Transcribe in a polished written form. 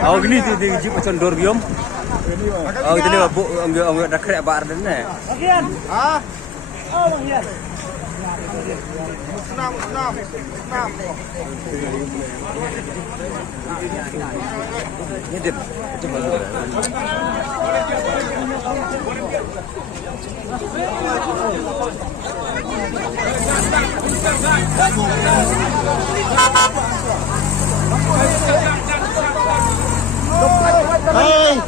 Oh gini tuh di jeep condor biom. Oh itu dia bu enggak ada krek bar dan ne. Bagian. Ah. Oh bagian. Senam. Ngedip. Coba dulu. Hey.